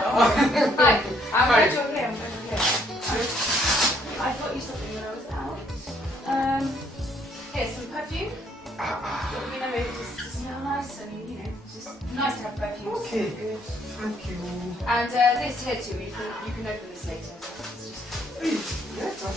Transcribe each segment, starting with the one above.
Hi. I'm going to over here. I thought you something when I was out. Here's some perfume. Maybe just smell nice and, just nice to have perfume. Okay. Good. Thank you. And this here too, you can open this later. It's just... Later?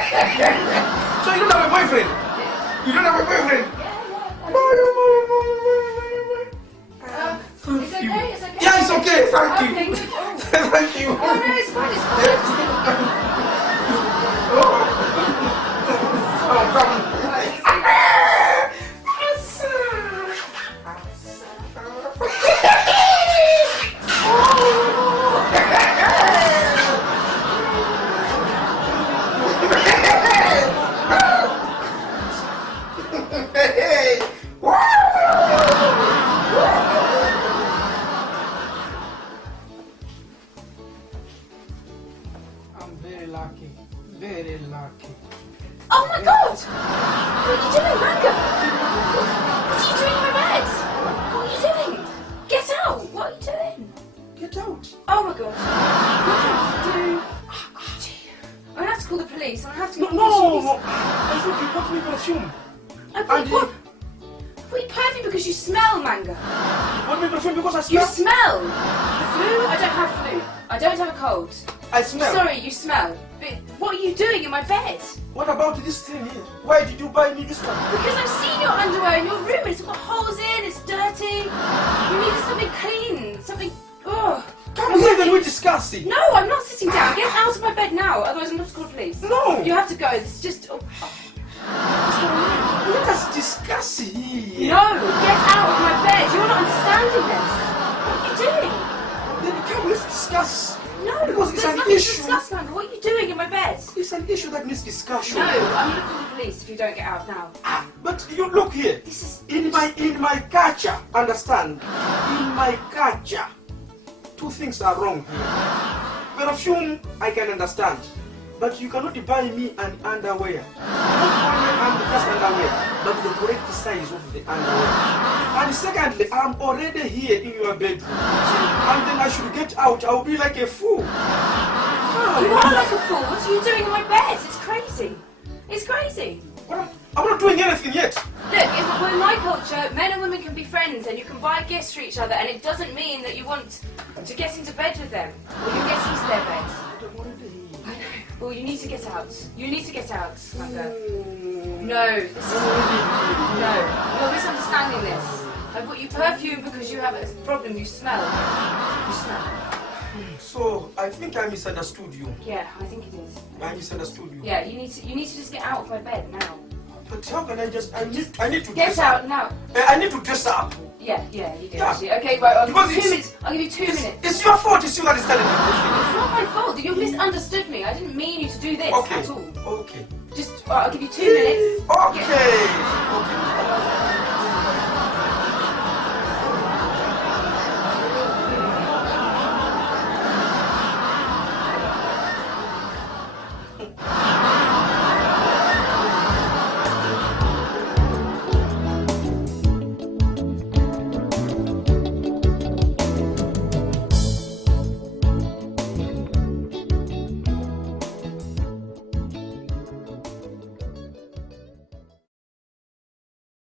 So you don't have a boyfriend? You don't have a boyfriend? It's okay, it's okay. Yeah, it's okay, thank you. Okay, good. Thank you. Oh no, it's fine, it's fine. Oh, come. I'm very lucky. Very lucky. Oh my god! What are you doing, Ranga? What are you doing in my bed? What are you doing? Get out! What are you doing? Get out. Oh my god. What do I have to do? I'm gonna have to call the police. I'm gonna have to No. get I thought you bought me perfume. I bought you perfume because you smell, Manga. You bought me perfume because I You smell? smell! The flu? I don't have flu. I don't have a cold. I smell. Sorry, you smell. But what are you doing in my bed? What about this thing here? Why did you buy me this one? Because I've seen your underwear in your room. It's got holes in, it's dirty. You needed something clean. Something... Ugh. Come here then we discuss it. No, I'm not sitting down. Get out of my bed now. Otherwise I'm going to call the police. No. You have to go. It's just... Oh. What's going on? Let us discuss it here. No, get out of my bed. You're not understanding this. What are you doing? Then come, let's discuss. No, Because it's there's an nothing issue. to discuss, Manga. What are you doing in my bed? It's an issue that needs discussion. No, I'm going to call the police if you don't get out now. But you look here. This is... In my culture, understand? In my culture, two things are wrong here. Perfume, I can understand. But you cannot buy me an underwear. Not only just underwear, but the correct size of the underwear. And secondly, I'm already here in your bedroom. And then I should get out. I'll be like a fool. You are like a fool. What are you doing in my bed? It's crazy. It's crazy. I'm not doing anything yet. Look, in my culture, men and women can be friends and you can buy gifts for each other, and it doesn't mean that you want to get into bed with them or you get into their bed. I don't want to be. I know. Well, you need to get out. You need to get out, Manga. No, this is... No. You're misunderstanding this. I bought you perfume because you have a problem. You smell. You smell. So, I think I misunderstood you. Yeah, I think it is. I misunderstood you. Yeah, you need to just get out of my bed now. But how can I just... I need to Get dress out up. now. I need to dress up. Yeah, you do Yeah. actually. Okay, right, I'll give Because you 2 it's- minutes. I'll give you 2 minutes. It's your fault. It's you that is telling me. It's not my fault. You misunderstood me. I didn't mean you to do this Okay. at all. Okay. Just, I'll give you 2 minutes. Okay. Get- Okay.